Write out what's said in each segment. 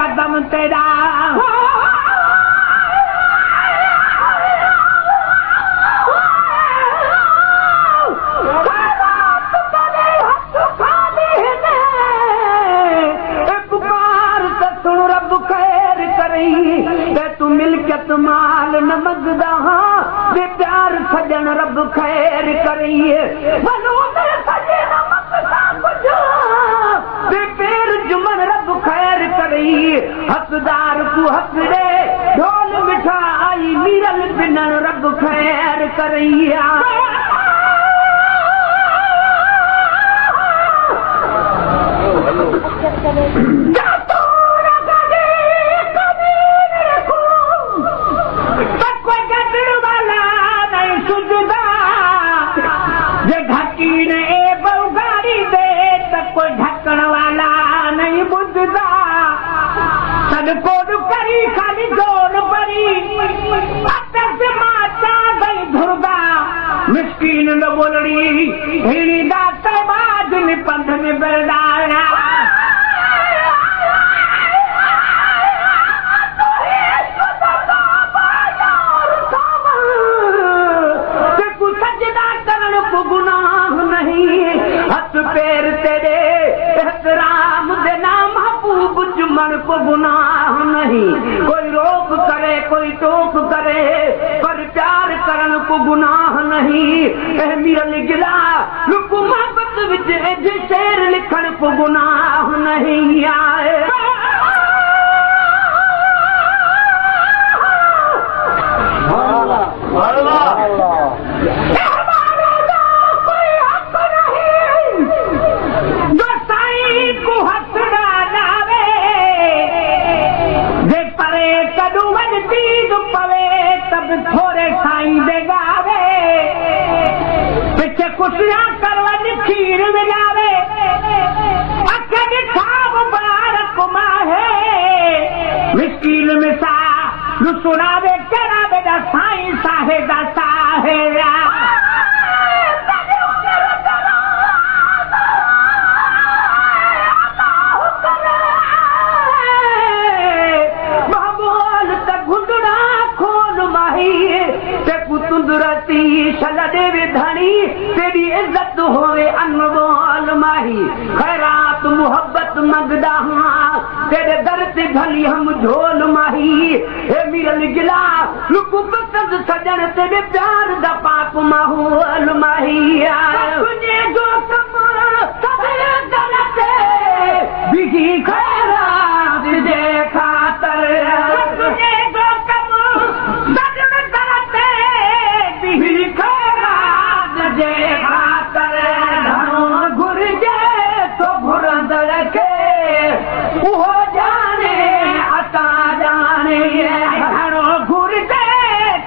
कदम तेरा तू मिल्कियत माल न मंगदा दे प्यार सजन रब खैर करिए पेर जुमन रब खैर करिए हकदार को हक दे ढोल मिठाई मीरल बिनन रब खैर करिए करी खाली जोन परी से माता गई धुरदा मिस्कीन न बोलड़ी हिड़ी दाते बाज निपंध में बेलदाया सजदा करन को गुनाह नहीं हथ पैर तेरे एहतराम दे नाम महबूब जुमन को गुनाह नहीं कोई रोक करे कोई टोक करे पर प्यार करन को गुनाह नहीं मीरल गिला लुक मोहब्बत विच शेर लिखण को गुनाह नहीं आए थोड़े साईं दे गावे पिछे कुशियां करवन खीर विजावे अखे ॾिठाव बारक माहे मिस्कीन मिसा नु सुनावे करा बेटा साईं साहेब साहेरा तुंदरती शल देवे धनी तेरी इज्जत होवे अनमोल माही खैरात मोहब्बत मंगदा तेरे दर से भली हम झोल माही हे मिरल गिला लुकुब सजन तेरे प्यार दा पाक माहौल माही तुझे जो कम सबे गलते बिगी खैरात दे खातर तुझे जो कम सजन गलते बिगी खैरात दे खातर धनो गुरजे तो घुरंदड़ के वो जाने अता जाने धनो गुरजे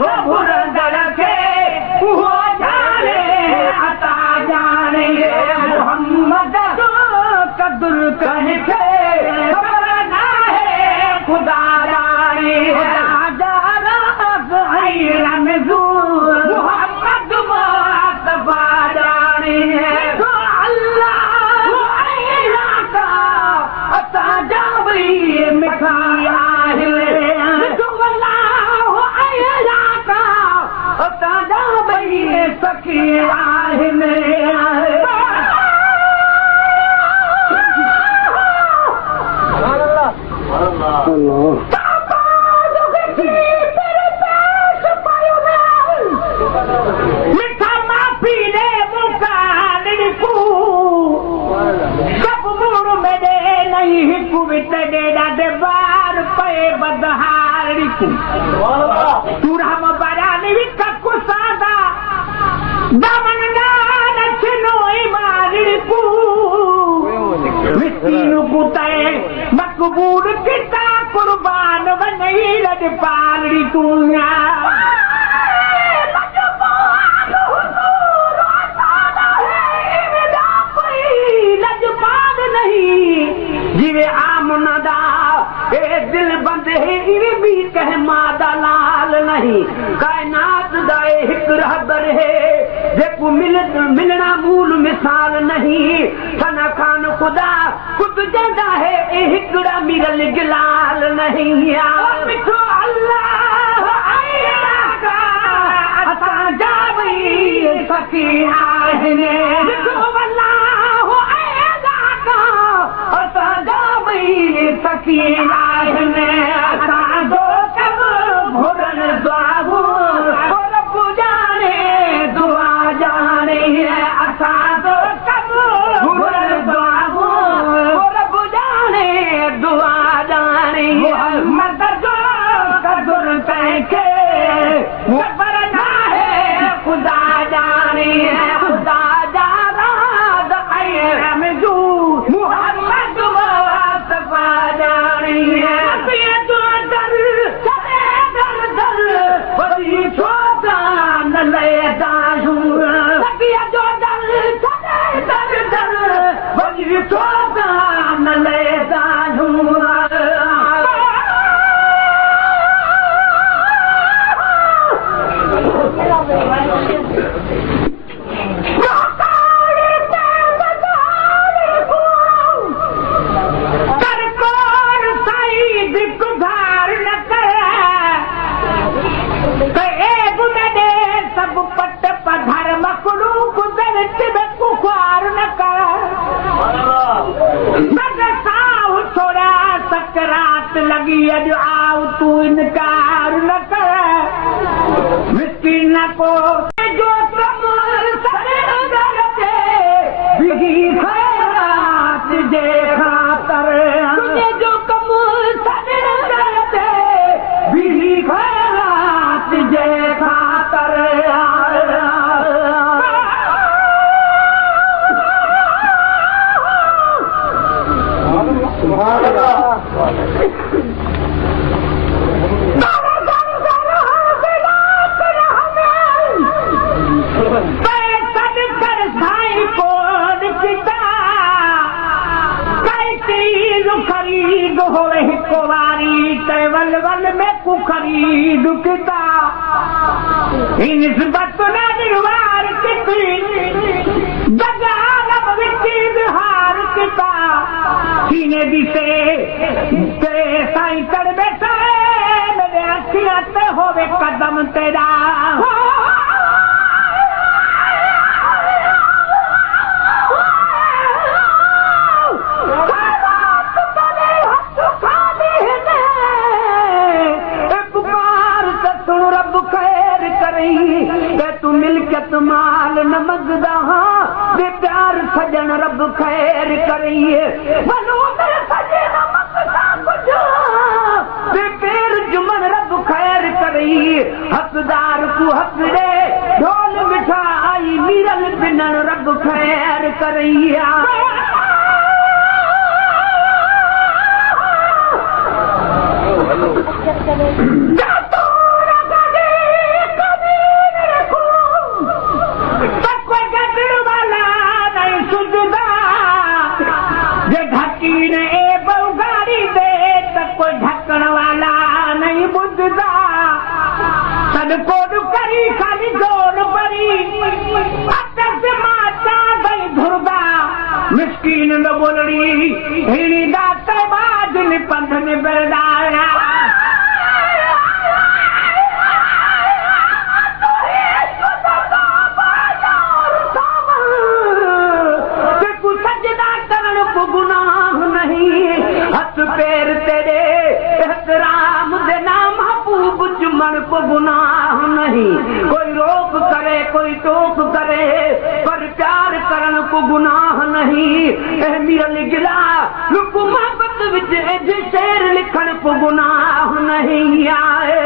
तो घुरंदड़ के कदुर कहीं खे ख़बर नाहे ख़ुदा ॼाणे मोहम्मद मुस्तफा ॼाणे असांजा बि मिठा आहिनि असांजा बि सखी आहिनि मिठा माफ़ी ॾे सभु मूड़ में ॾे नहीं हिकु विच ॾे ॾाढे बार पए बदहारी तूं राम बरानी विच कुसादा दामन नान छिनो मारी मिस्कीन कुतए मकबूल किता कुर्बान वनई रज पालड़ी तूं जिवे आमनदा ए दिल बंद है इवे भी कह मादा लाल नहीं कायनात दा एक रहबर है जेको मिलना मूल मिसाल नहीं फना खान खुदा खुद जंदा है ए हिकड़ा मिरल गिलाल नहीं मिठो अल्लाह आया अता जावी सखी आहिने मिठो अल्लाह आया असांजा बि सखी आहिनि असांजो कमु घुरन दुआबू रब ॼाणे दुआ ॼाणे असांजो कमु घुरन दुआबू रब ॼाणे दुआ ॼाणे मोहम्मद जो कदुर कंहिंखे ख़बर नाहे ख़ुदा ॼाणे ख़ुदा जा राज़ ऐं मोहम्मद मुस्तफा ॼाणे जो दर छॾे दर दर वरी छो न लहंदा जो दर छॾे दर दर वरी छो न लहंदा सकरात लगी अॼु आउ तूं इनकार न कर मिस्कीन को जो कमु सड़ंदड़ ते बिगी ख़ैरात जे ख़ातिर तुंहिंजो कमु सड़ंदड़ ते बिगी ख़ैरात जे ख़ातिर खरीद हो हिकु वारी टेवल वल में कु खरीद किता निस्बत न निर्वार किती जगालम विची हार किता सीने दिसे ते साईं कर बैठा मेरे अखियां ते होवे कदम तेरा तू मिल्कियत माल न मंगदा दे प्यार सजन रब खैर करिए पैर जुमन रब खैर करिए हकदार को हक दे ढोल मिठा आई मीरल बिनन रब खैर करिए जे कोड करी खाली जोन परी अटक माता गई धुरदा मिस्कीन न बोलड़ी हिणी दाते बाज नि पंध ने बेरदाया गुनाह नहीं हथ पैर तेरे एहतराम देना महबूब चुमन को गुनाह नहीं कोई रोक करे कोई टोक करे पर प्यार करन को गुनाह नहीं मिरल गिला लुक मोहब्बत विच शेर लिखण को गुनाह नहीं आए